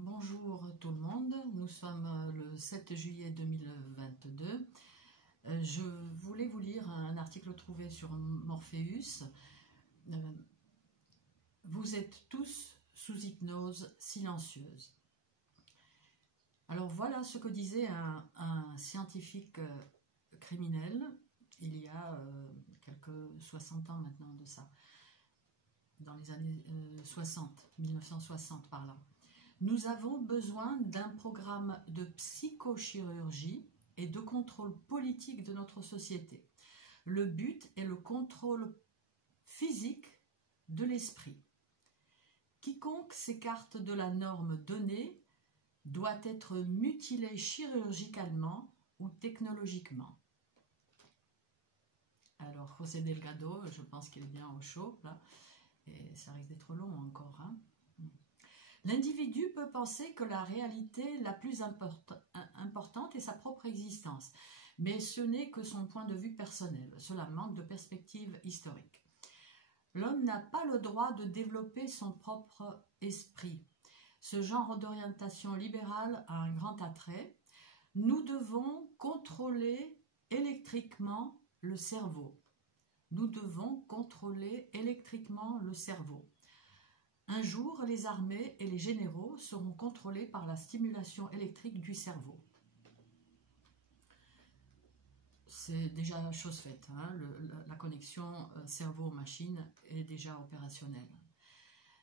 Bonjour tout le monde, nous sommes le 7 juillet 2022. Je voulais vous lire un article trouvé sur Morpheus. Vous êtes tous sous hypnose silencieuse. Alors voilà ce que disait un scientifique criminel il y a quelques 60 ans maintenant de ça, dans les années 1960 par là. Nous avons besoin d'un programme de psychochirurgie et de contrôle politique de notre société. Le but est le contrôle physique de l'esprit. Quiconque s'écarte de la norme donnée doit être mutilé chirurgicalement ou technologiquement. Alors, José Delgado, je pense qu'il est bien au chaud, là, et ça risque d'être long encore, hein. L'individu peut penser que la réalité la plus importante est sa propre existence, mais ce n'est que son point de vue personnel. Cela manque de perspective historique. L'homme n'a pas le droit de développer son propre esprit. Ce genre d'orientation libérale a un grand attrait. Nous devons contrôler électriquement le cerveau. Nous devons contrôler électriquement le cerveau. Un jour, les armées et les généraux seront contrôlés par la stimulation électrique du cerveau. C'est déjà chose faite, hein. La connexion cerveau-machine est déjà opérationnelle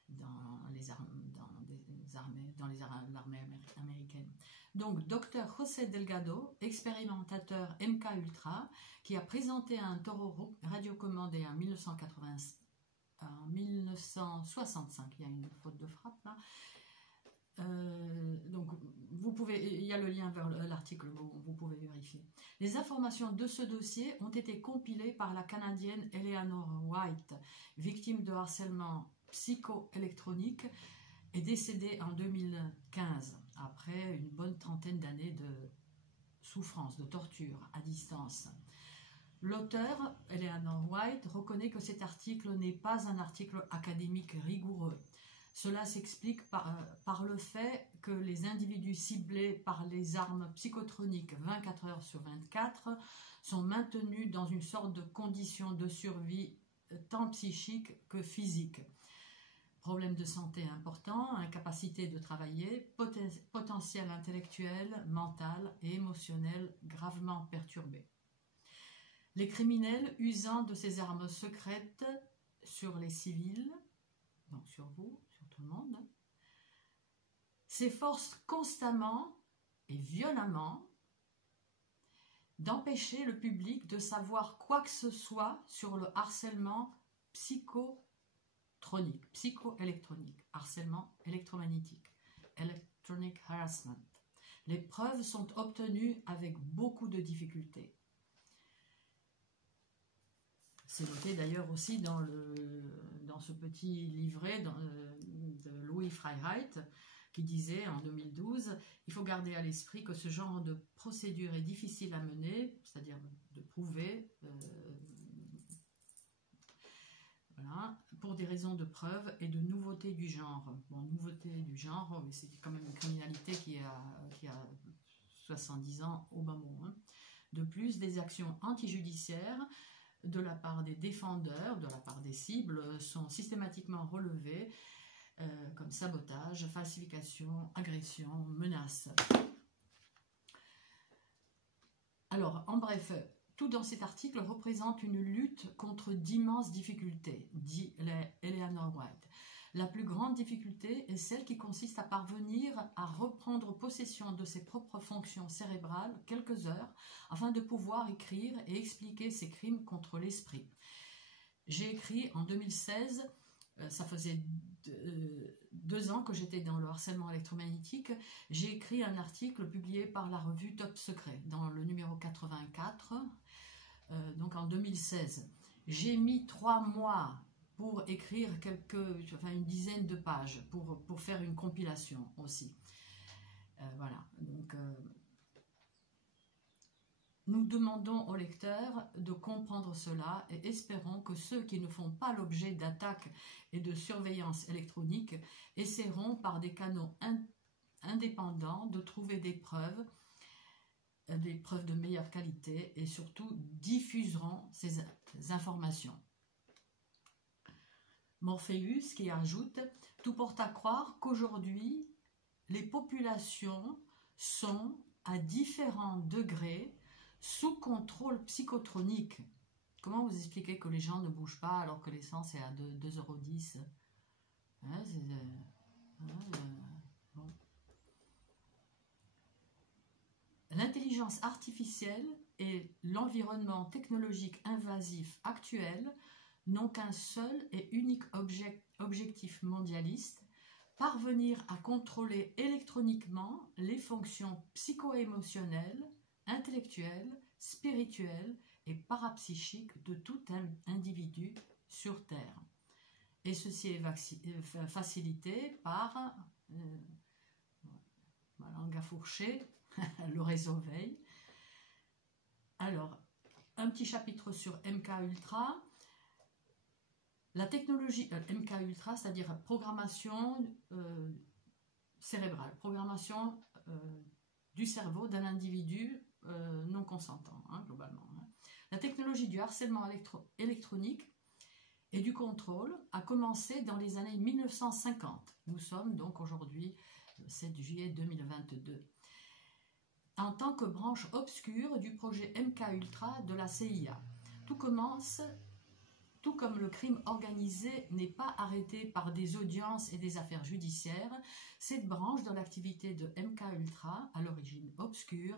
dans l'armée américaine. Donc, Dr José Delgado, expérimentateur MK Ultra, qui a présenté un taureau radiocommandé en 1965, il y a une faute de frappe là. Donc vous pouvez, il y a le lien vers l'article, vous pouvez vérifier. Les informations de ce dossier ont été compilées par la Canadienne Eleanor White, victime de harcèlement psychoélectronique et décédée en 2015 après une bonne trentaine d'années de souffrance, de torture à distance. L'auteur, Eleanor White, reconnaît que cet article n'est pas un article académique rigoureux. Cela s'explique par le fait que les individus ciblés par les armes psychotroniques 24 heures sur 24 sont maintenus dans une sorte de condition de survie tant psychique que physique. Problèmes de santé importants, incapacité de travailler, potentiel intellectuel, mental et émotionnel gravement perturbé. Les criminels usant de ces armes secrètes sur les civils, donc sur vous, sur tout le monde, s'efforcent constamment et violemment d'empêcher le public de savoir quoi que ce soit sur le harcèlement psychoélectronique, harcèlement électromagnétique, electronic harassment. Les preuves sont obtenues avec beaucoup de difficultés. C'est noté d'ailleurs aussi dans ce petit livret de Louis Freiheit qui disait en 2012 « Il faut garder à l'esprit que ce genre de procédure est difficile à mener, c'est-à-dire de prouver, voilà, pour des raisons de preuve et de nouveauté du genre. » Bon, nouveauté du genre, c'est quand même une criminalité qui a 70 ans au bas mot, hein. De plus, des actions antijudiciaires de la part des défendeurs, de la part des cibles, sont systématiquement relevées comme sabotage, falsification, agression, menace. Alors, en bref, tout dans cet article représente une lutte contre d'immenses difficultés, dit Eleanor White. La plus grande difficulté est celle qui consiste à parvenir à reprendre possession de ses propres fonctions cérébrales quelques heures afin de pouvoir écrire et expliquer ces crimes contre l'esprit. J'ai écrit en 2016, ça faisait 2 ans que j'étais dans le harcèlement électromagnétique, j'ai écrit un article publié par la revue Top Secret dans le numéro 84, donc en 2016. J'ai mis 3 mois pour écrire une dizaine de pages, pour faire une compilation aussi. Voilà, donc nous demandons aux lecteurs de comprendre cela et espérons que ceux qui ne font pas l'objet d'attaques et de surveillance électronique essaieront par des canaux indépendants de trouver des preuves de meilleure qualité et surtout diffuseront ces informations. Morpheus qui ajoute « Tout porte à croire qu'aujourd'hui, les populations sont à différents degrés sous contrôle psychotronique. » Comment vous expliquez que les gens ne bougent pas alors que l'essence est à 2,10 €? Hein, bon. L'intelligence artificielle et l'environnement technologique invasif actuel n'ont qu'un seul et unique objectif mondialiste, parvenir à contrôler électroniquement les fonctions psycho-émotionnelles, intellectuelles, spirituelles et parapsychiques de tout individu sur Terre. Et ceci est facilité par ma langue à fourcher, le réseau Veille. Alors, un petit chapitre sur MK Ultra. La technologie MK Ultra, c'est-à-dire programmation cérébrale, programmation du cerveau d'un individu non consentant, hein, globalement. Hein. La technologie du harcèlement électronique et du contrôle a commencé dans les années 1950. Nous sommes donc aujourd'hui le 7 juillet 2022. En tant que branche obscure du projet MK Ultra de la CIA. Tout commence, tout comme le crime organisé n'est pas arrêté par des audiences et des affaires judiciaires, cette branche de l'activité de MK Ultra, à l'origine obscure,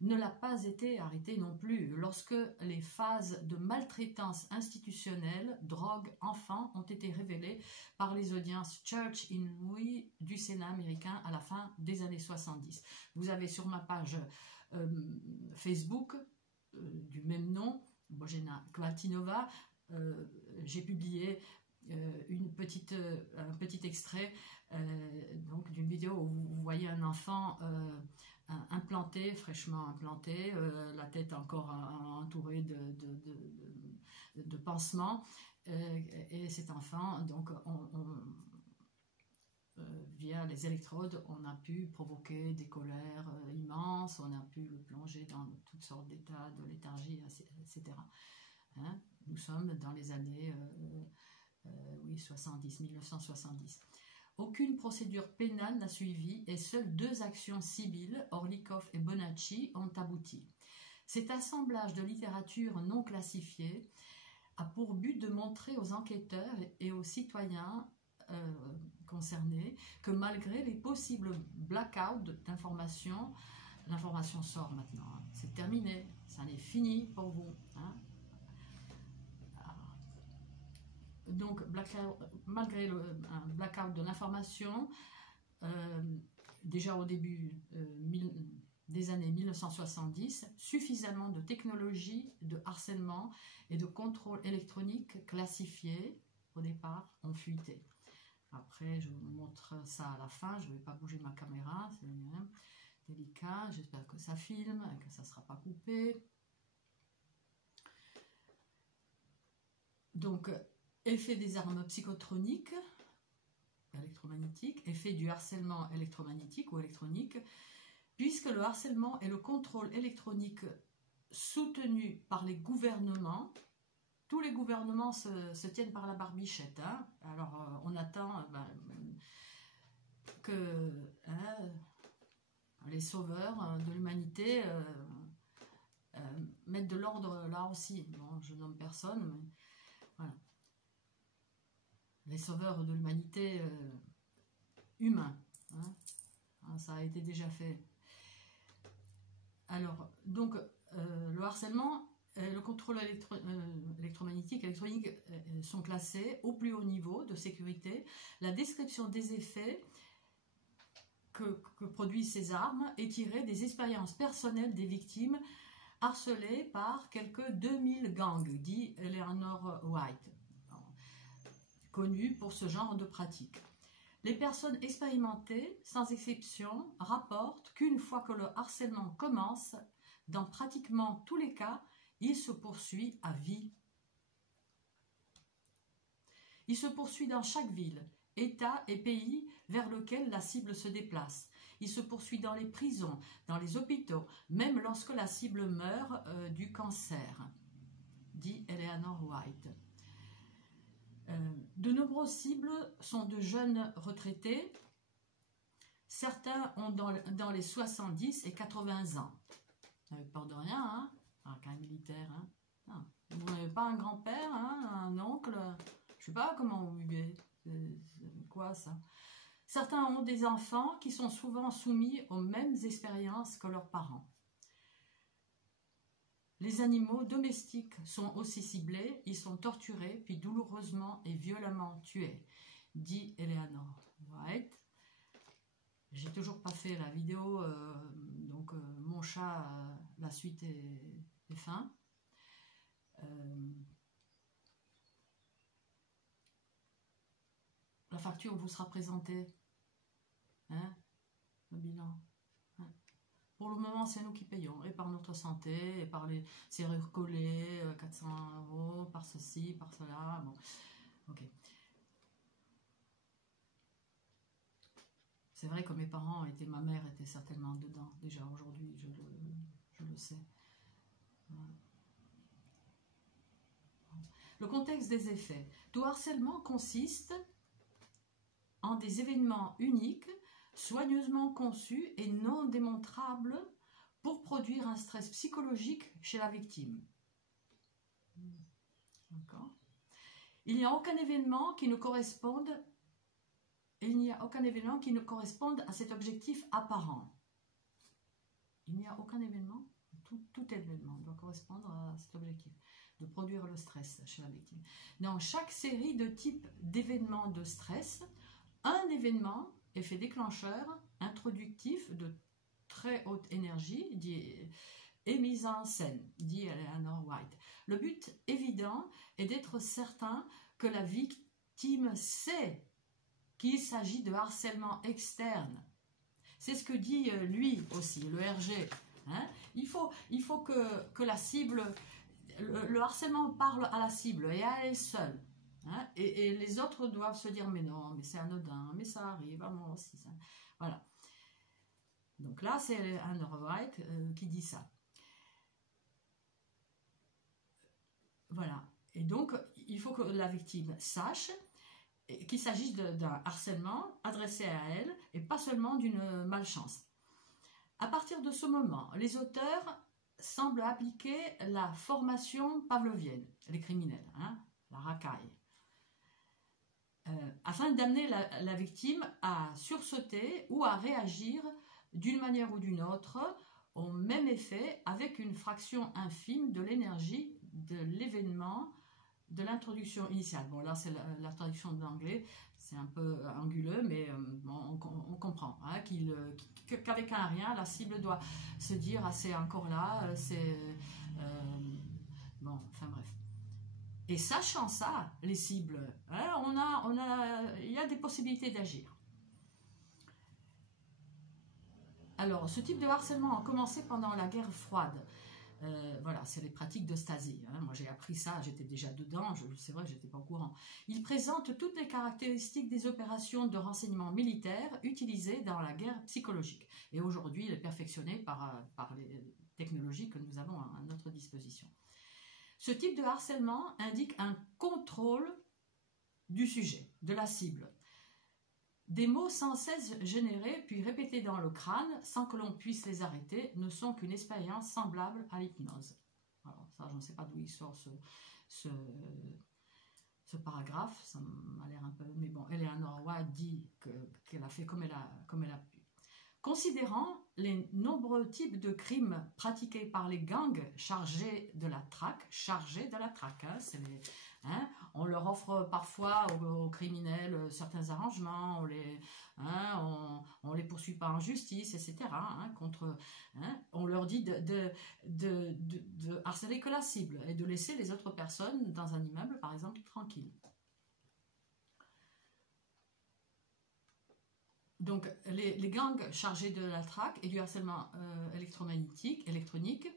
ne l'a pas été arrêtée non plus lorsque les phases de maltraitance institutionnelle, drogue, enfants ont été révélées par les audiences Church in Louis du Sénat américain à la fin des années 70. Vous avez sur ma page Facebook du même nom, Bojena Kvatinova, j'ai publié un petit extrait donc d'une vidéo où vous voyez un enfant implanté, fraîchement implanté, la tête encore entourée de pansements, et cet enfant, donc via les électrodes, on a pu provoquer des colères immenses, on a pu le plonger dans toutes sortes d'états de léthargie, etc. Hein? Nous sommes dans les années 1970. Aucune procédure pénale n'a suivi et seules 2 actions civiles, Orlikov et Bonacci, ont abouti. Cet assemblage de littérature non classifiée a pour but de montrer aux enquêteurs et aux citoyens concernés que malgré les possibles blackouts d'informations, l'information sort maintenant. Hein. C'est terminé, ça n'est fini pour vous. Hein. Donc, malgré un blackout de l'information, déjà au début des années 1970, suffisamment de technologies de harcèlement et de contrôle électronique classifiées, au départ, ont fuité. Après, je vous montre ça à la fin, je ne vais pas bouger ma caméra, c'est délicat, j'espère que ça filme et que ça ne sera pas coupé. Donc, effet des armes psychotroniques, électromagnétiques, effet du harcèlement électromagnétique ou électronique, puisque le harcèlement et le contrôle électronique soutenu par les gouvernements, tous les gouvernements se tiennent par la barbichette. Hein. Alors, on attend que les sauveurs de l'humanité mettent de l'ordre là aussi. Bon, je nomme personne, mais voilà. Les sauveurs de l'humanité humains. Hein. Ça a été déjà fait. Alors, donc, le harcèlement, le contrôle électromagnétique, électronique sont classés au plus haut niveau de sécurité. La description des effets que produisent ces armes est tirée des expériences personnelles des victimes harcelées par quelques 2000 gangs, dit Eleanor White, connue pour ce genre de pratique. Les personnes expérimentées, sans exception, rapportent qu'une fois que le harcèlement commence, dans pratiquement tous les cas, il se poursuit à vie. Il se poursuit dans chaque ville, État et pays vers lequel la cible se déplace. Il se poursuit dans les prisons, dans les hôpitaux, même lorsque la cible meurt du cancer, dit Eleanor White. De nombreuses cibles sont de jeunes retraités. Certains ont dans les 70 et 80 ans. Vous n'avez peur de rien, hein? Qu'un militaire, hein? Non. Vous n'avez pas un grand-père, hein? Un oncle? Je ne sais pas comment vous vivez. C'est quoi ça? Certains ont des enfants qui sont souvent soumis aux mêmes expériences que leurs parents. Les animaux domestiques sont aussi ciblés, ils sont torturés, puis douloureusement et violemment tués, dit Eleanor White. J'ai toujours pas fait la vidéo, donc mon chat, la suite est fin. La facture vous sera présentée, hein, le bilan. Hein. Pour le moment, c'est nous qui payons, et par notre santé, et par les serrures collées, 400 €, par ceci, par cela. Bon, ok. C'est vrai que mes parents étaient, ma mère était certainement dedans, déjà aujourd'hui, je le sais. Voilà. Le contexte des effets. Tout harcèlement consiste en des événements uniques, soigneusement conçus et non démontrables pour produire un stress psychologique chez la victime. D'accord. Il n'y a aucun événement qui ne corresponde à cet objectif apparent. Il n'y a aucun événement, tout événement doit correspondre à cet objectif, de produire le stress chez la victime. Dans chaque série de types d'événements de stress, un événement, effet déclencheur, introductif de très haute énergie, est mis en scène, dit Eleanor White. Le but évident est d'être certain que la victime sait qu'il s'agit de harcèlement externe. C'est ce que dit lui aussi, le RG. Hein? Il faut que la cible, le harcèlement parle à la cible et à elle seule. Hein? Et les autres doivent se dire, mais non, mais c'est anodin, mais ça arrive, à moi aussi. Ça. Voilà. Donc là, c'est Eleanor White qui dit ça. Voilà. Et donc, il faut que la victime sache qu'il s'agisse d'un harcèlement adressé à elle et pas seulement d'une malchance. À partir de ce moment, les auteurs semblent appliquer la formation pavlovienne, les criminels, hein, la racaille, afin d'amener la victime à sursauter ou à réagir d'une manière ou d'une autre au même effet avec une fraction infime de l'énergie de l'événement de l'introduction initiale. Bon, là, c'est la traduction de l'anglais, c'est un peu anguleux, mais bon, on comprend hein, qu'avec un rien, la cible doit se dire ah, c'est encore là, c'est... bon, enfin bref. Et sachant ça, les cibles, hein, il y a des possibilités d'agir. Alors, ce type de harcèlement a commencé pendant la guerre froide. Voilà, c'est les pratiques de Stasi. Hein. Moi, j'ai appris ça, j'étais déjà dedans, c'est vrai, j'étais pas au courant. Il présente toutes les caractéristiques des opérations de renseignement militaire utilisées dans la guerre psychologique. Et aujourd'hui, il est perfectionné par les technologies que nous avons à notre disposition. Ce type de harcèlement indique un contrôle du sujet, de la cible. Des mots sans cesse générés puis répétés dans le crâne sans que l'on puisse les arrêter ne sont qu'une expérience semblable à l'hypnose. Alors ça, je ne sais pas d'où il sort ce paragraphe, ça m'a l'air un peu... Mais bon, Eleanor White dit qu'elle a fait comme elle a pu. Considérant les nombreux types de crimes pratiqués par les gangs chargés de la traque, hein, c'est les... Hein, on leur offre parfois aux criminels certains arrangements, on les poursuit pas en justice, etc. Hein, on leur dit de harceler que la cible et de laisser les autres personnes dans un immeuble, par exemple, tranquilles. Donc, les gangs chargés de la traque et du harcèlement électronique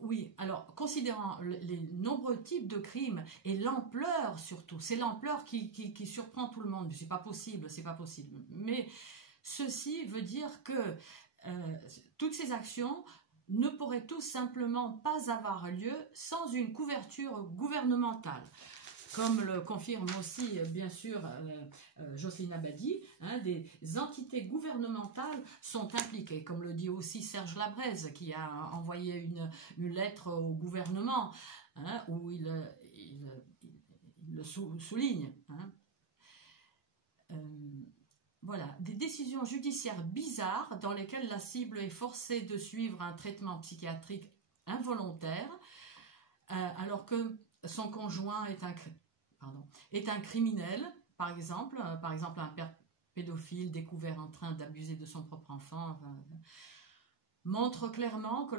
Oui, alors, considérant les nombreux types de crimes et l'ampleur surtout, c'est l'ampleur qui surprend tout le monde. C'est pas possible, c'est pas possible. Mais ceci veut dire que toutes ces actions ne pourraient tout simplement pas avoir lieu sans une couverture gouvernementale. Comme le confirme aussi, bien sûr, Jocelyne Abadi, hein, des entités gouvernementales sont impliquées, comme le dit aussi Serge Labrèze, qui a envoyé une lettre au gouvernement, hein, où il le souligne. Hein. Voilà, des décisions judiciaires bizarres dans lesquelles la cible est forcée de suivre un traitement psychiatrique involontaire, alors que son conjoint est un criminel, par exemple un père pédophile découvert en train d'abuser de son propre enfant, montre clairement que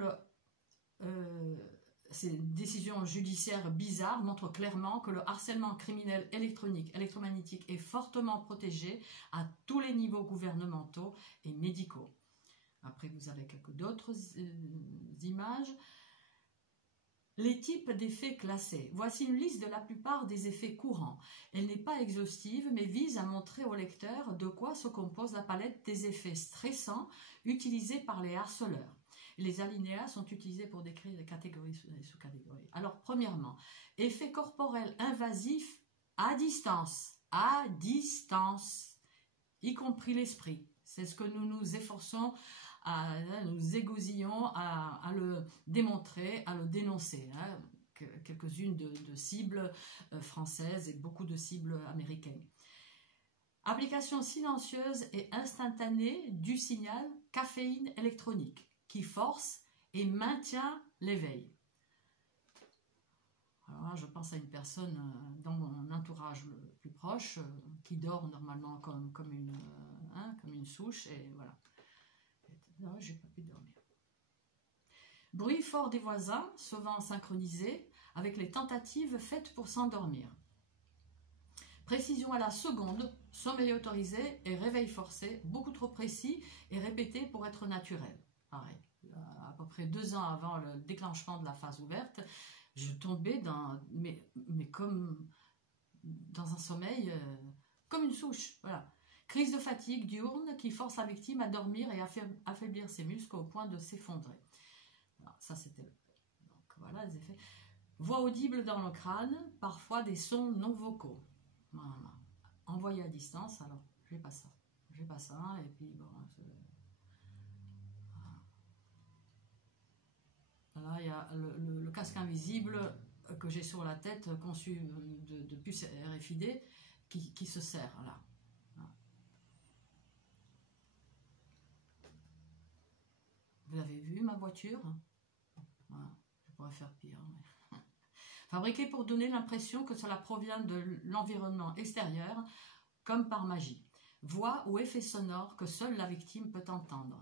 ces décisions judiciaires bizarres montrent clairement que le harcèlement criminel électromagnétique est fortement protégé à tous les niveaux gouvernementaux et médicaux. Après, vous avez quelques d'autres images. Les types d'effets classés. Voici une liste de la plupart des effets courants. Elle n'est pas exhaustive, mais vise à montrer au lecteur de quoi se compose la palette des effets stressants utilisés par les harceleurs. Les alinéas sont utilisés pour décrire les catégories et sous-catégories. Alors, premièrement, effet corporel invasif à distance, y compris l'esprit. C'est ce que nous nous efforçons, nous égosillons à le démontrer, à le dénoncer. Hein, quelques-unes de cibles françaises et beaucoup de cibles américaines. Application silencieuse et instantanée du signal caféine électronique qui force et maintient l'éveil. Alors là, je pense à une personne dans mon entourage le plus proche qui dort normalement comme une souche et voilà. Non, j'ai pas pu dormir. Bruit fort des voisins, souvent synchronisé avec les tentatives faites pour s'endormir. Précision à la seconde, sommeil autorisé et réveil forcé, beaucoup trop précis et répété pour être naturel. Pareil, à peu près 2 ans avant le déclenchement de la phase ouverte, je tombais mais comme dans un sommeil, comme une souche. Voilà. Crise de fatigue diurne qui force la victime à dormir et à affaiblir ses muscles au point de s'effondrer. Ça, c'était... Donc, voilà les effets. Voix audible dans le crâne, parfois des sons non vocaux. Voilà. Envoyé à distance, alors, j'ai pas ça. J'ai pas ça, et puis, bon... Là, il y a le casque invisible que j'ai sur la tête, conçu de puce RFID, qui se serre, là. Vous avez vu ma voiture? Voilà, je pourrais faire pire. Mais... Fabriquée pour donner l'impression que cela provient de l'environnement extérieur, comme par magie. Voix ou effet sonore que seule la victime peut entendre.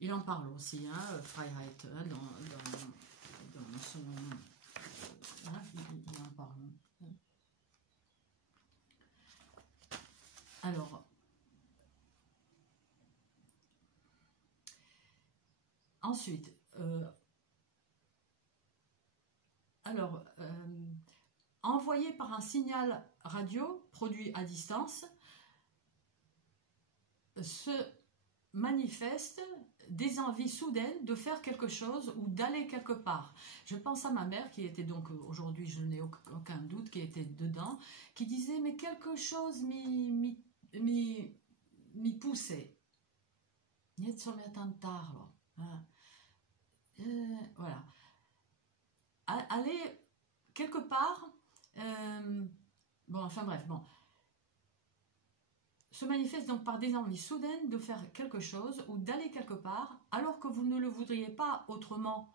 Il en parle aussi, hein, Freiheit, hein, dans son... Hein, il en parle. Alors... Ensuite, envoyé par un signal radio produit à distance, se manifeste des envies soudaines de faire quelque chose ou d'aller quelque part. Je pense à ma mère qui était donc, aujourd'hui je n'ai aucun doute, qui était dedans, qui disait mais quelque chose m'y poussait. Niet zo met een tarlo. Voilà. Aller quelque part, bon, enfin bref, bon. Se manifeste donc par des envies soudaines de faire quelque chose ou d'aller quelque part alors que vous ne le voudriez pas autrement.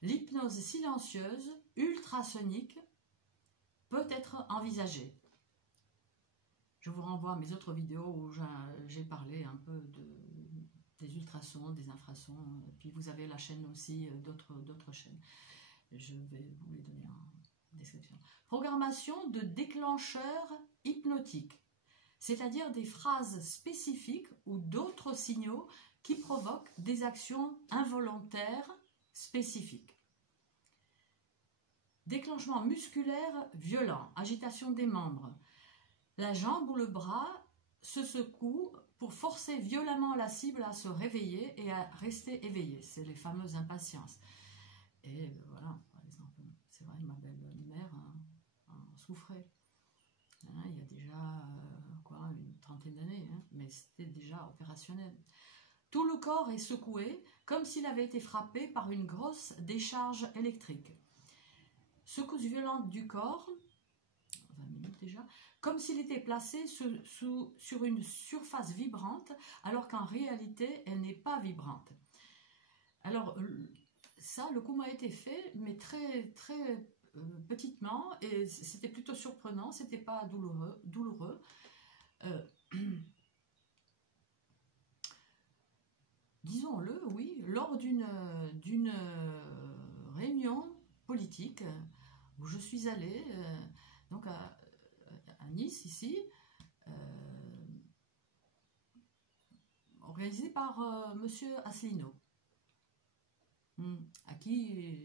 L'hypnose silencieuse, ultrasonique, peut être envisagée. Je vous renvoie à mes autres vidéos où j'ai parlé un peu des ultrasons, des infrasons, et puis vous avez la chaîne aussi, d'autres chaînes. Je vais vous les donner en description. Programmation de déclencheurs hypnotiques, c'est-à-dire des phrases spécifiques ou d'autres signaux qui provoquent des actions involontaires spécifique. Déclenchement musculaire violent, agitation des membres. La jambe ou le bras se secoue pour forcer violemment la cible à se réveiller et à rester éveillée. C'est les fameuses impatiences. Et voilà, par exemple, c'est vrai, ma belle-mère en souffrait. Hein, il y a déjà une trentaine d'années, hein, mais c'était déjà opérationnel. Tout le corps est secoué comme s'il avait été frappé par une grosse décharge électrique. Secousse violente du corps, 20 minutes déjà, comme s'il était placé sur une surface vibrante, alors qu'en réalité, elle n'est pas vibrante. Alors, ça, le coup m'a été fait, mais très, très petitement, et c'était plutôt surprenant, c'était pas douloureux. Disons-le, oui, lors d'une réunion politique où je suis allée, donc à Nice, ici, organisée par Monsieur Asselineau, à qui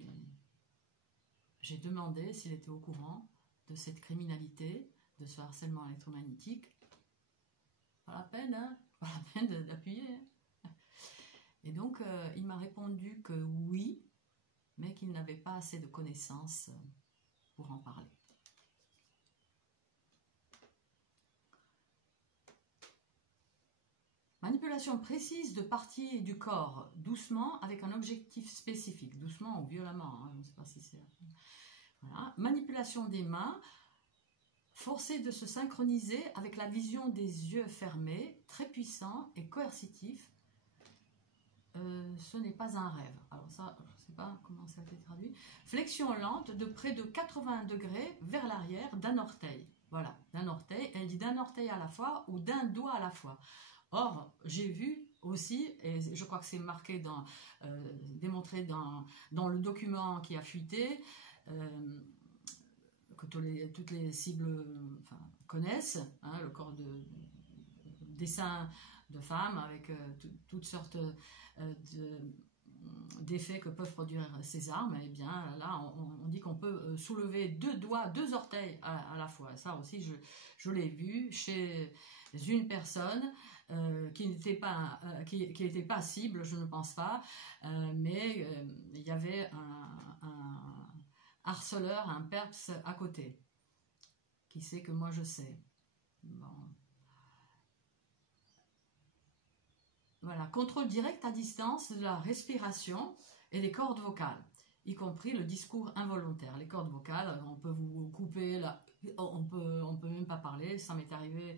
j'ai demandé s'il était au courant de cette criminalité, de ce harcèlement électromagnétique. Pas la peine, hein, pas la peine d'appuyer. Hein. Et donc, il m'a répondu que oui, mais qu'il n'avait pas assez de connaissances pour en parler. Manipulation précise de parties du corps, doucement, avec un objectif spécifique, doucement ou violemment, hein, je ne sais pas si c'est... Voilà. Manipulation des mains, forcée de se synchroniser avec la vision des yeux fermés, très puissant et coercitif. Ce n'est pas un rêve. Alors ça, je ne sais pas comment ça a été traduit. Flexion lente de près de 80 degrés vers l'arrière d'un orteil. Voilà, d'un orteil. Elle dit d'un orteil à la fois ou d'un doigt à la fois. Or, j'ai vu aussi, et je crois que c'est marqué, démontré dans le document qui a fuité, que toutes les cibles connaissent, hein, le corps des seins de femmes avec toutes sortes d'effets que peuvent produire ces armes. Et bien là, on dit qu'on peut soulever deux doigts, deux orteils à la fois. Ça aussi, je l'ai vu chez une personne qui n'était pas cible, je ne pense pas, mais il y avait un harceleur, un perps à côté. Qui sait que moi je sais. Bon. Voilà, contrôle direct à distance de la respiration et des cordes vocales, y compris le discours involontaire. Les cordes vocales, on peut vous couper, là, on peut même pas parler, ça m'est arrivé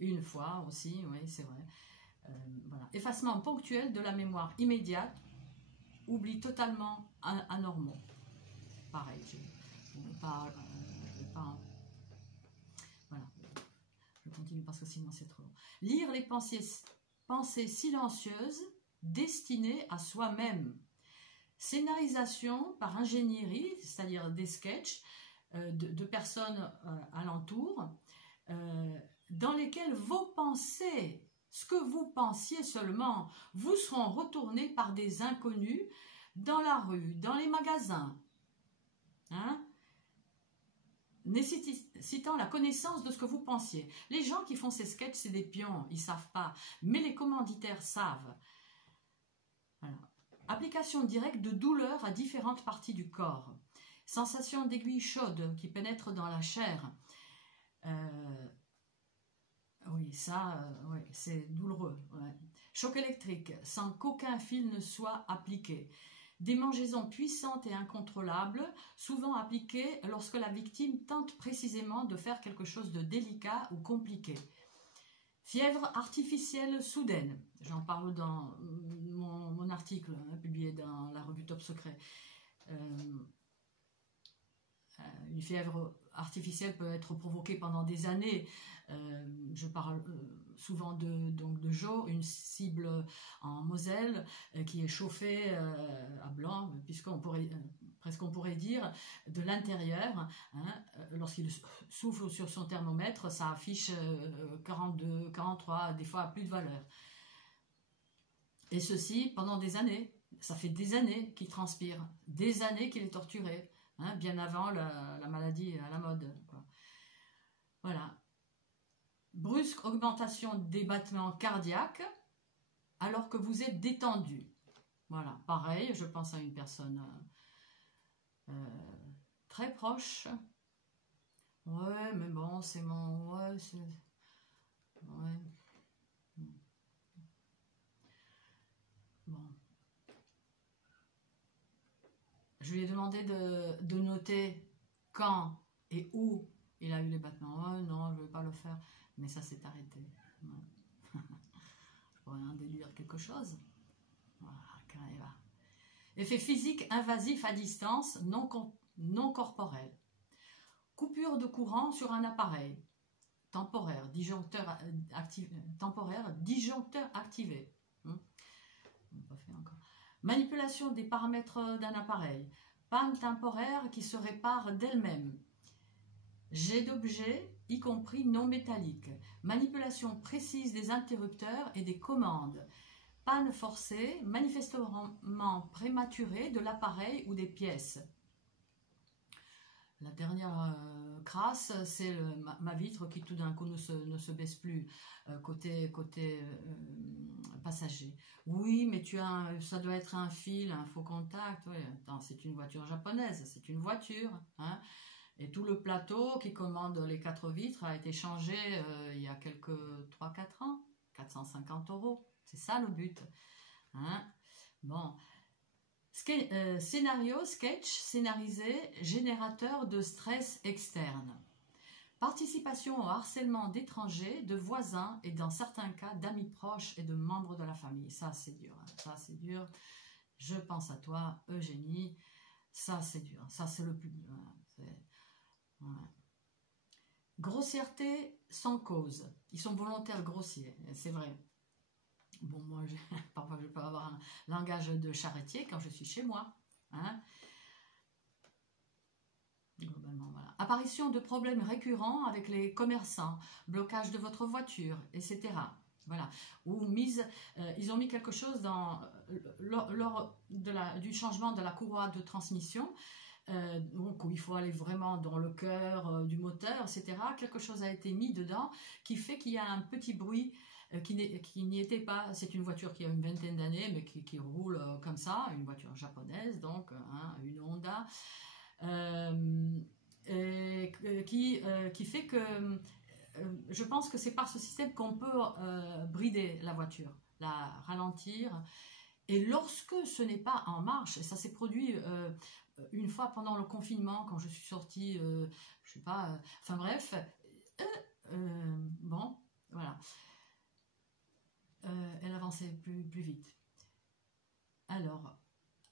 une fois aussi, oui, c'est vrai. Voilà. Effacement ponctuel de la mémoire immédiate, oubli totalement anormaux. Pareil, voilà, je continue parce que sinon c'est trop long. Lire les pensées silencieuses destinées à soi-même. Scénarisation par ingénierie, c'est-à-dire des sketchs de personnes alentour, dans lesquels vos pensées, ce que vous pensiez seulement, vous seront retournés par des inconnus dans la rue, dans les magasins, hein, nécessitant la connaissance de ce que vous pensiez. Les gens qui font ces sketchs, c'est des pions, ils ne savent pas, mais les commanditaires savent. Voilà. Application directe de douleur à différentes parties du corps. Sensation d'aiguille chaude qui pénètre dans la chair. Oui, ça, ouais, c'est douloureux. Ouais. Choc électrique, sans qu'aucun fil ne soit appliqué. Démangeaisons puissantes et incontrôlables, souvent appliquées lorsque la victime tente précisément de faire quelque chose de délicat ou compliqué. Fièvre artificielle soudaine, j'en parle dans mon article publié dans la revue Top Secret. Une fièvre artificielle peut être provoquée pendant des années. Je parle souvent de Jo, une cible en Moselle qui est chauffée à blanc, puisqu'on pourrait presque on pourrait dire de l'intérieur. Hein, lorsqu'il souffle sur son thermomètre, ça affiche 42, 43, des fois plus de valeur. Et ceci pendant des années. ça fait des années qu'il transpire, des années qu'il est torturé, hein, bien avant la maladie à la mode, quoi. Voilà. Brusque augmentation des battements cardiaques alors que vous êtes détendu. Voilà, pareil, je pense à une personne très proche. Ouais, mais bon, c'est mon... Ouais, c'est... Ouais. Bon. Je lui ai demandé de noter quand et où il a eu les battements. Ouais, non, je ne vais pas le faire. Mais ça s'est arrêté. Ouais. Je pourrais en déduire quelque chose. Voilà, quand il va. Effet physique invasif à distance, non corporel. Coupure de courant sur un appareil. Temporaire, disjoncteur activé. Pas fait encore. Manipulation des paramètres d'un appareil. Panne temporaire qui se répare d'elle-même. Jet d'objets, y compris non métalliques. Manipulation précise des interrupteurs et des commandes. Panne forcée, manifestement prématurée de l'appareil ou des pièces. La dernière crasse, c'est ma vitre qui tout d'un coup ne se baisse plus côté passager. Oui, mais ça doit être un fil, un faux contact. Ouais, c'est une voiture japonaise, c'est une voiture. Hein, et tout le plateau qui commande les 4 vitres a été changé il y a quelques 3-4 ans. 450 €. C'est ça le but. Hein, bon. Scénario, sketch, scénarisé, générateur de stress externe. Participation au harcèlement d'étrangers, de voisins et dans certains cas d'amis proches et de membres de la famille. Ça c'est dur, hein. Ça c'est dur. Je pense à toi, Eugénie. Ça c'est dur, ça c'est le plus dur. Ouais. Grossièreté sans cause. Ils sont volontaires grossiers, c'est vrai. Bon, moi, parfois, je peux avoir un langage de charretier quand je suis chez moi. Hein. Globalement, voilà. Apparition de problèmes récurrents avec les commerçants, blocage de votre voiture, etc. Voilà. Ou ils ont mis quelque chose lors du changement de la courroie de transmission, donc où il faut aller vraiment dans le cœur du moteur, etc. Quelque chose a été mis dedans qui fait qu'il y a un petit bruit qui n'y était pas. C'est une voiture qui a une vingtaine d'années, mais qui roule comme ça, une voiture japonaise, donc hein, une Honda, qui fait que je pense que c'est par ce système qu'on peut brider la voiture, la ralentir. Et lorsque ce n'est pas en marche, et ça s'est produit une fois pendant le confinement, quand je suis sortie, je sais pas, enfin bref, bon, voilà. Elle avançait plus vite. Alors,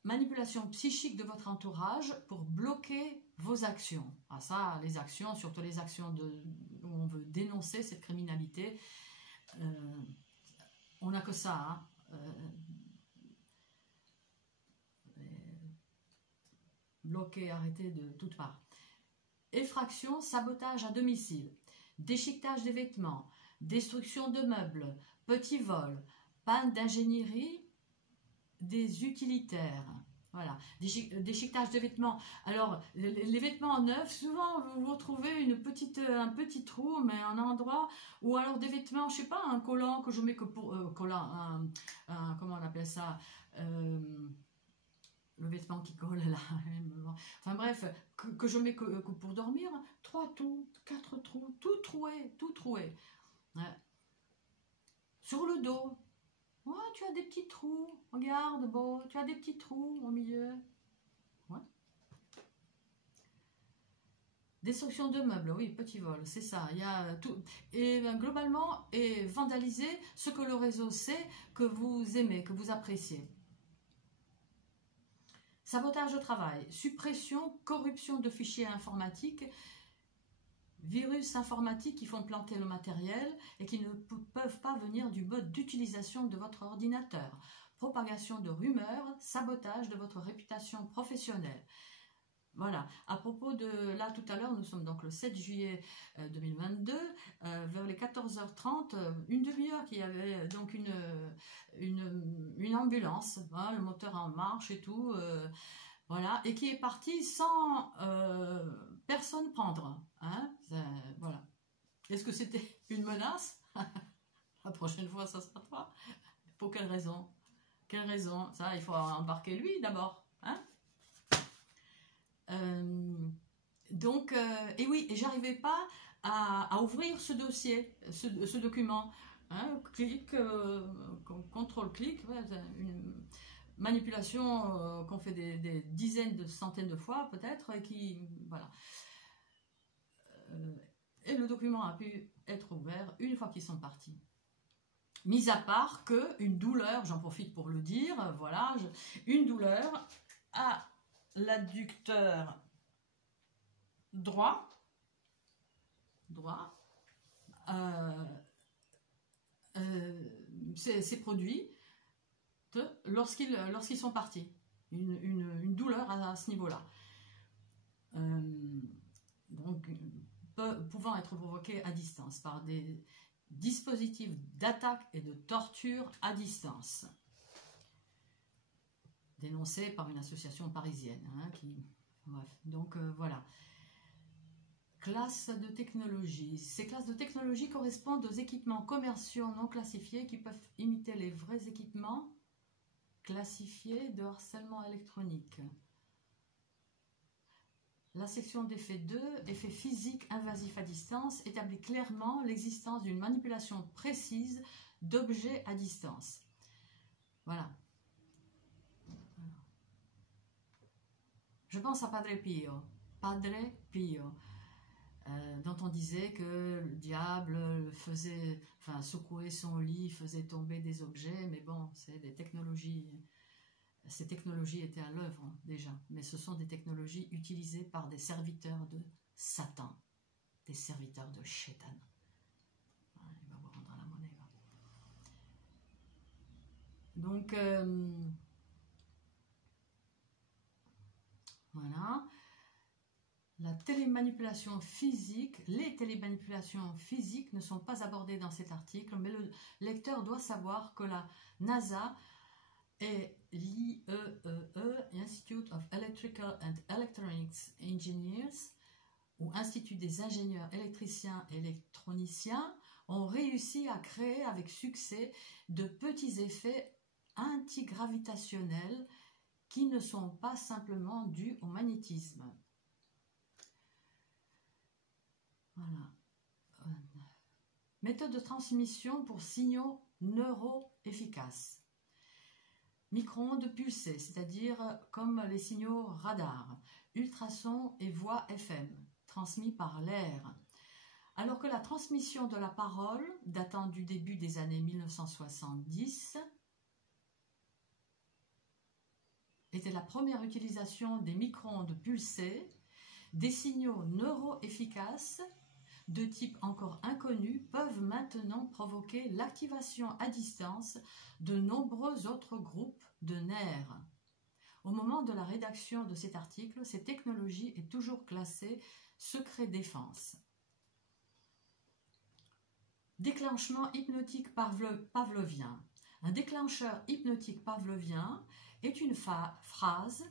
manipulation psychique de votre entourage pour bloquer vos actions. Ah ça, les actions, surtout les actions où on veut dénoncer cette criminalité, on n'a que ça. Hein. Bloquer, arrêter de toutes parts. Effraction, sabotage à domicile, déchiquetage des vêtements, destruction de meubles, petit vol, panne d'ingénierie des utilitaires. Voilà, déchiquetage de vêtements. Alors, les vêtements neufs, souvent vous retrouvez un petit trou, mais un endroit, ou alors des vêtements, je sais pas, un collant que je mets que pour collant, comment on appelle ça, le vêtement qui colle là. Enfin bref, que je mets que pour dormir, 3 trous, 4 trous, tout troué. Ouais. Sur le dos. Ouais, tu as des petits trous. Regarde, bon, tu as des petits trous au milieu. Ouais. Destruction de meubles, oui, petit vol, c'est ça. Il y a tout. Et globalement, et vandaliser ce que le réseau sait que vous aimez, que vous appréciez. Sabotage au travail, suppression, corruption de fichiers informatiques, virus informatiques qui font planter le matériel et qui ne peuvent pas venir du mode d'utilisation de votre ordinateur, propagation de rumeurs, sabotage de votre réputation professionnelle. Voilà, à propos de, là tout à l'heure, nous sommes donc le 7 juillet 2022, vers les 14h30, une demi-heure qu'il y avait donc une ambulance, hein, le moteur en marche et tout, voilà, et qui est partie sans personne prendre, hein, voilà. Est-ce que c'était une menace? La prochaine fois, ça sera toi. Pour quelle raison? Quelle raison? Ça, il faut embarquer lui d'abord, hein? Donc, et oui, et j'arrivais pas à ouvrir ce dossier, ce document. Hein, clic, contrôle-clic, ouais, une manipulation qu'on fait des dizaines de centaines de fois peut-être, et qui, voilà. Et le document a pu être ouvert une fois qu'ils sont partis. Mis à part qu'une douleur, j'en profite pour le dire, voilà, une douleur à l'adducteur droit c'est produit lorsqu'ils sont partis. Une douleur à ce niveau-là. Donc, pouvant être provoquée à distance par des dispositifs d'attaque et de torture à distance. Dénoncé par une association parisienne. Hein, bref, donc voilà. Classes de technologie. Ces classes de technologie correspondent aux équipements commerciaux non classifiés qui peuvent imiter les vrais équipements classifiés de harcèlement électronique. La section d'effet 2, effet physique invasif à distance, établit clairement l'existence d'une manipulation précise d'objets à distance. Voilà. Je pense à Padre Pio. Padre Pio. Dont on disait que le diable faisait, enfin, secouait son lit, faisait tomber des objets, mais bon, c'est des technologies. Ces technologies étaient à l'œuvre déjà, mais ce sont des technologies utilisées par des serviteurs de Satan, des serviteurs de Shaitan. Il va vous rendre la monnaie. Là. Donc, voilà. La télémanipulation physique, les télémanipulations physiques ne sont pas abordées dans cet article, mais le lecteur doit savoir que la NASA et l'IEEE, Institute of Electrical and Electronics Engineers, ou Institut des ingénieurs électriciens et électroniciens, ont réussi à créer avec succès de petits effets antigravitationnels qui ne sont pas simplement dus au magnétisme. Voilà. Méthode de transmission pour signaux neuro-efficaces. Micro-ondes pulsées, c'est-à-dire comme les signaux radar, ultrasons et voix FM, transmis par l'air. Alors que la transmission de la parole, datant du début des années 1970, était la première utilisation des micro-ondes pulsées, des signaux neuro-efficaces de type encore inconnu peuvent maintenant provoquer l'activation à distance de nombreux autres groupes de nerfs. Au moment de la rédaction de cet article, cette technologie est toujours classée secret défense. Déclenchement hypnotique pavlovien. Un déclencheur hypnotique pavlovien est une phrase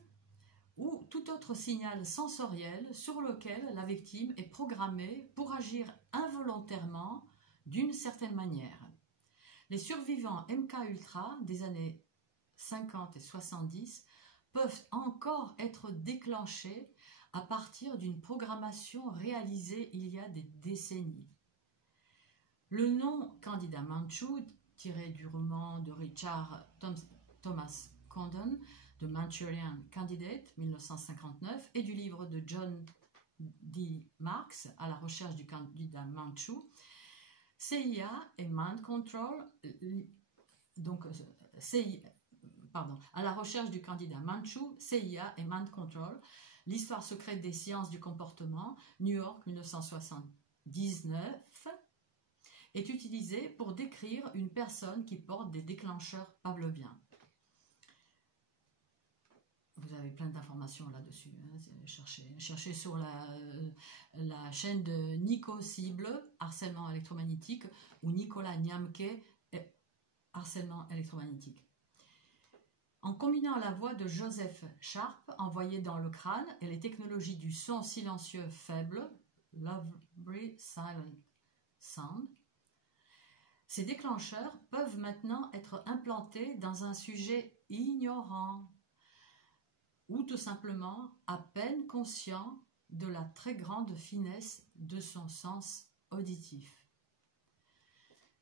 ou tout autre signal sensoriel sur lequel la victime est programmée pour agir involontairement d'une certaine manière. Les survivants MK-Ultra des années 50 et 70 peuvent encore être déclenchés à partir d'une programmation réalisée il y a des décennies. Le nom candidat Manchu, tiré du roman de Richard Thomas Condon, The Manchurian Candidate, 1959, et du livre de John D. Marks, À la recherche du candidat Manchu, CIA et Mind Control, donc À la recherche du candidat Manchu, CIA et Mind Control, l'histoire secrète des sciences du comportement, New York, 1979, est utilisé pour décrire une personne qui porte des déclencheurs pavloviens. vous avez plein d'informations là-dessus. Hein. Cherchez sur la chaîne de Nico Cible, harcèlement électromagnétique, ou Nicolas Niamke, harcèlement électromagnétique. En combinant la voix de Joseph Sharp, envoyée dans le crâne, et les technologies du son silencieux faible, Lovely Silent Sound, ces déclencheurs peuvent maintenant être implantés dans un sujet ignorant ou tout simplement à peine conscient de la très grande finesse de son sens auditif.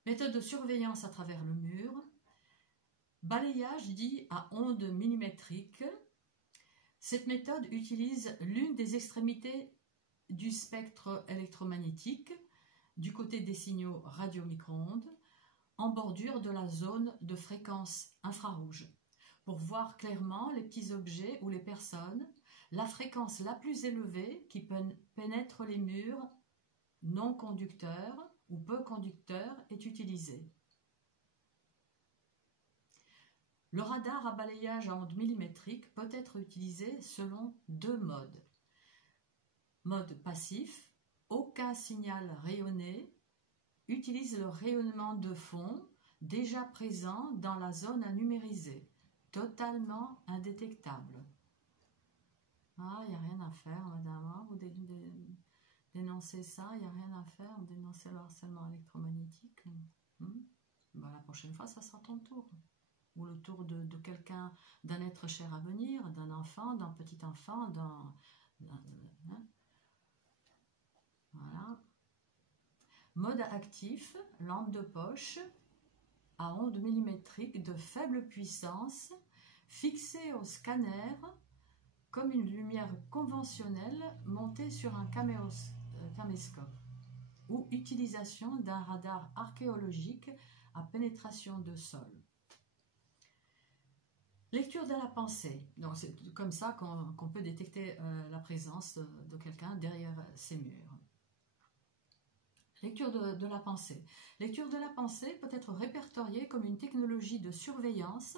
Méthode de surveillance à travers le mur. Balayage dit à ondes millimétriques. Cette méthode utilise l'une des extrémités du spectre électromagnétique du côté des signaux radio-micro-ondes en bordure de la zone de fréquence infrarouge pour voir clairement les petits objets ou les personnes. La fréquence la plus élevée qui pénètre les murs non conducteurs ou peu conducteurs est utilisée. Le radar à balayage à ondes millimétriques peut être utilisé selon deux modes. Mode passif, aucun signal rayonné, utilise le rayonnement de fond déjà présent dans la zone à numériser, totalement indétectable. Ah, il n'y a rien à faire, madame, vous dénoncez ça, il n'y a rien à faire, vous dénoncez le harcèlement électromagnétique. Ben, la prochaine fois, ça sera ton tour. Ou le tour de quelqu'un, d'un être cher à venir, d'un enfant, d'un petit enfant, hein? Voilà. Mode actif, lampe de poche, à ondes millimétriques de faible puissance, fixée au scanner comme une lumière conventionnelle montée sur un caméscope, ou utilisation d'un radar archéologique à pénétration de sol. Lecture de la pensée. Donc c'est comme ça qu'on peut détecter la présence de quelqu'un derrière ces murs. Lecture de la pensée. Lecture de la pensée peut être répertoriée comme une technologie de surveillance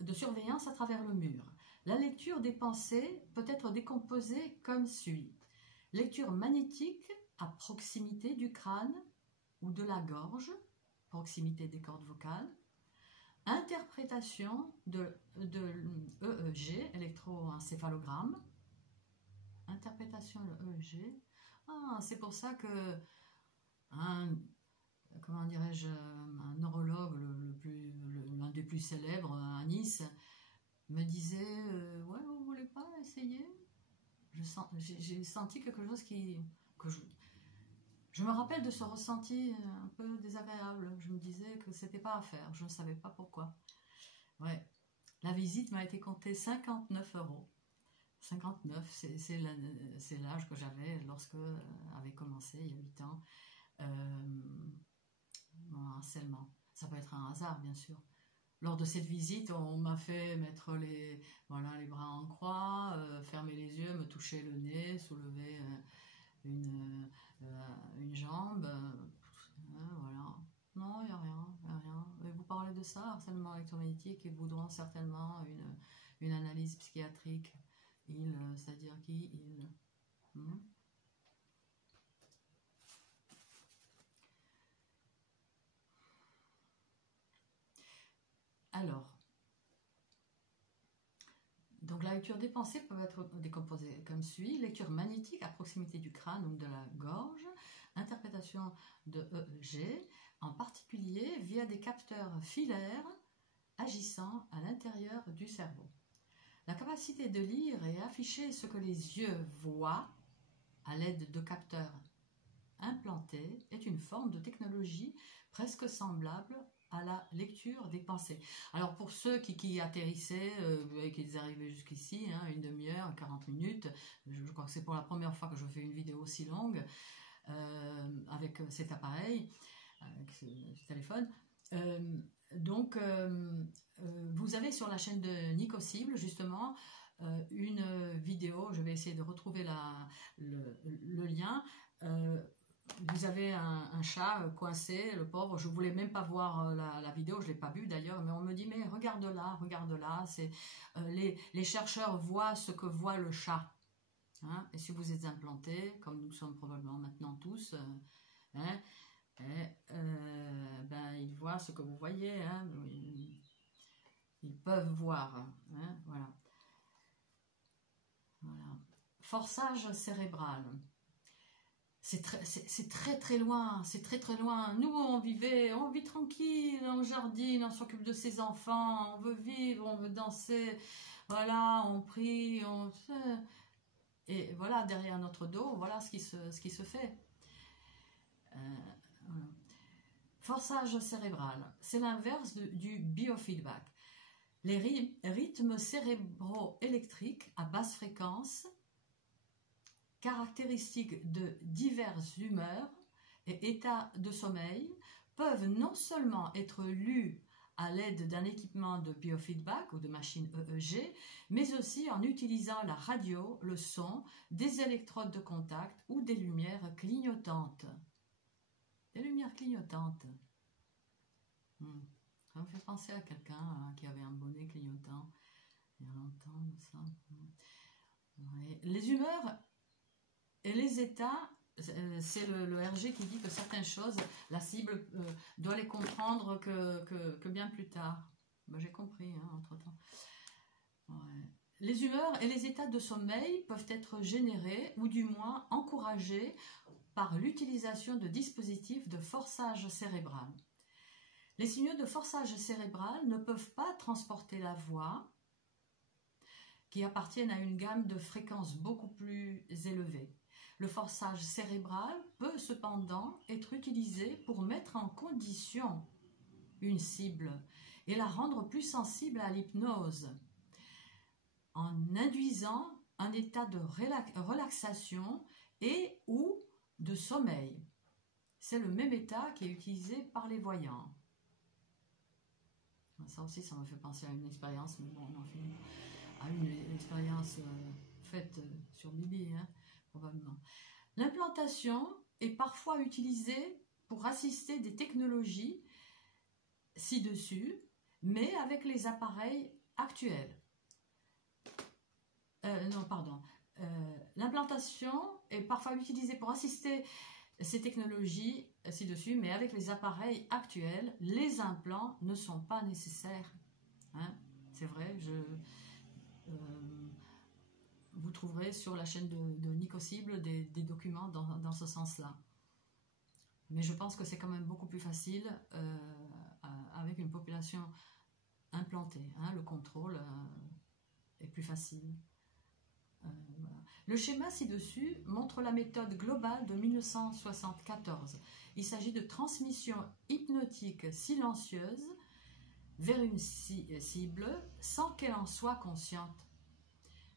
à travers le mur. La lecture des pensées peut être décomposée comme suit. Lecture magnétique à proximité du crâne ou de la gorge, proximité des cordes vocales. Interprétation de EEG, électroencéphalogramme. Interprétation de EEG. Ah, c'est pour ça que comment dirais-je, un neurologue, l'un des plus célèbres à Nice, me disait ouais, vous voulez pas essayer? J'ai senti quelque chose je me rappelle de ce ressenti un peu désagréable. Je me disais que c'était pas à faire, je ne savais pas pourquoi. Ouais, la visite m'a été comptée 59 €. 59, c'est l'âge que j'avais lorsque avait commencé il y a 8 ans mon harcèlement. Ça peut être un hasard, bien sûr. Lors de cette visite, on m'a fait mettre les bras en croix, fermer les yeux, me toucher le nez, soulever une jambe. Voilà. Non, il n'y a rien. Et vous parlez de ça, harcèlement électromagnétique, ils voudront certainement une analyse psychiatrique. C'est-à-dire qui il. Alors, donc la lecture des pensées peut être décomposée comme suit. Lecture magnétique à proximité du crâne ou de la gorge. Interprétation de EEG, en particulier via des capteurs filaires agissant à l'intérieur du cerveau. La capacité de lire et afficher ce que les yeux voient à l'aide de capteurs implantés est une forme de technologie presque semblable à la lecture des pensées. Alors pour ceux qui atterrissaient et qui arrivaient jusqu'ici, une demi-heure, 40 minutes, je crois que c'est pour la première fois que je fais une vidéo aussi longue avec cet appareil, avec ce téléphone. Donc, vous avez sur la chaîne de Nico Cible, justement, une vidéo, je vais essayer de retrouver le lien, vous avez un chat coincé, le pauvre, je voulais même pas voir la vidéo, je l'ai pas vue d'ailleurs, mais on me dit, mais regarde là, les chercheurs voient ce que voit le chat. Hein, et si vous êtes implanté, comme nous sommes probablement maintenant tous, hein, ben, ils voient ce que vous voyez, hein, ils peuvent voir. Hein, voilà. Voilà. Forçage cérébral. C'est très loin, c'est très loin. Nous, on vit tranquille, on jardine, on s'occupe de ses enfants, on veut vivre, on veut danser, voilà, on prie, et voilà, derrière notre dos, voilà ce qui se fait. Voilà. Forçage cérébral, c'est l'inverse du biofeedback. Les rythmes cérébro-électriques à basse fréquence, caractéristiques de diverses humeurs et états de sommeil, peuvent non seulement être lus à l'aide d'un équipement de biofeedback ou de machine EEG, mais aussi en utilisant la radio, le son, des électrodes de contact ou des lumières clignotantes. Des lumières clignotantes. Ça me fait penser à quelqu'un qui avait un bonnet clignotant il y a longtemps, ça. Ouais. Les humeurs et les états, c'est le RG qui dit que certaines choses, la cible doit les comprendre que bien plus tard. Ben, j'ai compris, hein, entre-temps. Ouais. Les humeurs et les états de sommeil peuvent être générés ou du moins encouragés par l'utilisation de dispositifs de forçage cérébral. Les signaux de forçage cérébral ne peuvent pas transporter la voix, qui appartiennent à une gamme de fréquences beaucoup plus élevées. Le forçage cérébral peut cependant être utilisé pour mettre en condition une cible et la rendre plus sensible à l'hypnose, en induisant un état de relaxation et ou de sommeil. C'est le même état qui est utilisé par les voyants. Ça aussi, ça me fait penser à une expérience, mais bon, à une expérience faite sur Bibi, hein, probablement. L'implantation est parfois utilisée pour assister des technologies ci-dessus, mais avec les appareils actuels. L'implantation est parfois utilisée pour assister ces technologies ci-dessus, mais avec les appareils actuels, les implants ne sont pas nécessaires. Hein, c'est vrai, vous trouverez sur la chaîne de Nicocible des documents dans ce sens-là. Mais je pense que c'est quand même beaucoup plus facile avec une population implantée. Hein, le contrôle est plus facile. Voilà. Le schéma ci-dessus montre la méthode globale de 1974. Il s'agit de transmission hypnotique silencieuse vers une cible sans qu'elle en soit consciente.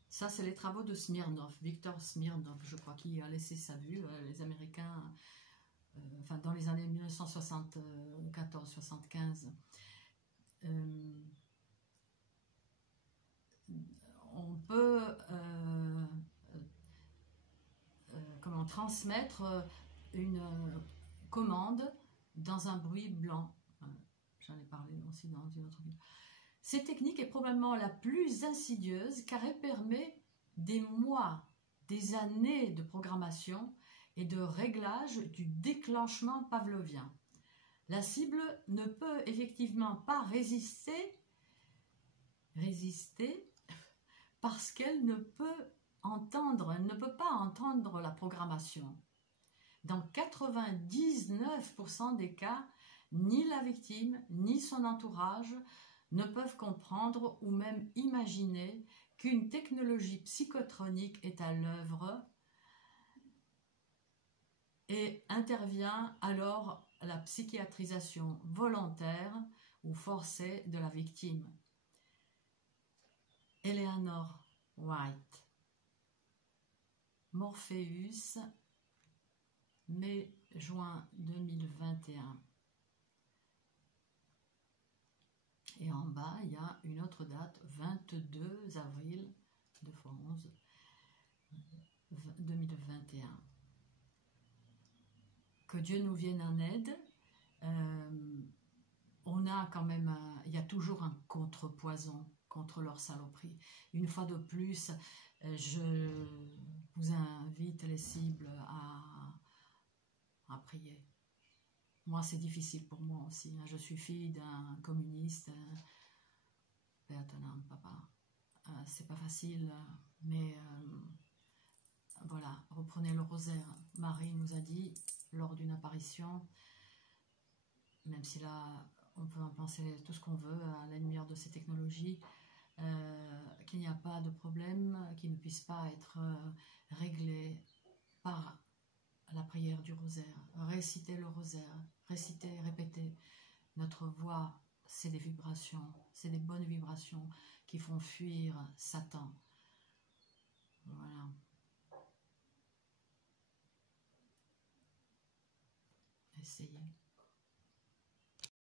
Ça, c'est les travaux de Smirnov, Victor Smirnov, je crois, qui a laissé sa vue. Les Américains, enfin dans les années 1974-75. On peut transmettre une commande dans un bruit blanc. J'en ai parlé aussi dans une autre vidéo. Cette technique est probablement la plus insidieuse car elle permet des mois, des années de programmation et de réglage du déclenchement pavlovien. La cible ne peut effectivement pas résister parce qu'elle ne peut pas entendre la programmation. Dans 99% des cas, ni la victime ni son entourage ne peuvent comprendre ou même imaginer qu'une technologie psychotronique est à l'œuvre et intervient alors la psychiatrisation volontaire ou forcée de la victime. Eleanor White, Morpheus, mai-juin 2021. Et en bas, il y a une autre date, 22 avril 2021. que Dieu nous vienne en aide. On a quand même, il y a toujours un contrepoison contre leur saloperie. Une fois de plus, je vous invite les cibles à prier. Moi, c'est difficile pour moi aussi. Je suis fille d'un communiste. Paix à ton âme, papa. C'est pas facile, mais voilà, reprenez le rosaire. Marie nous a dit lors d'une apparition, même si là, on peut en penser tout ce qu'on veut à la lumière de ces technologies, qu'il n'y a pas de problème qui ne puisse pas être réglé par la prière du rosaire. Récitez le rosaire, récitez, répétez. Notre voix, c'est des vibrations, c'est des bonnes vibrations qui font fuir Satan. Voilà. Essayez.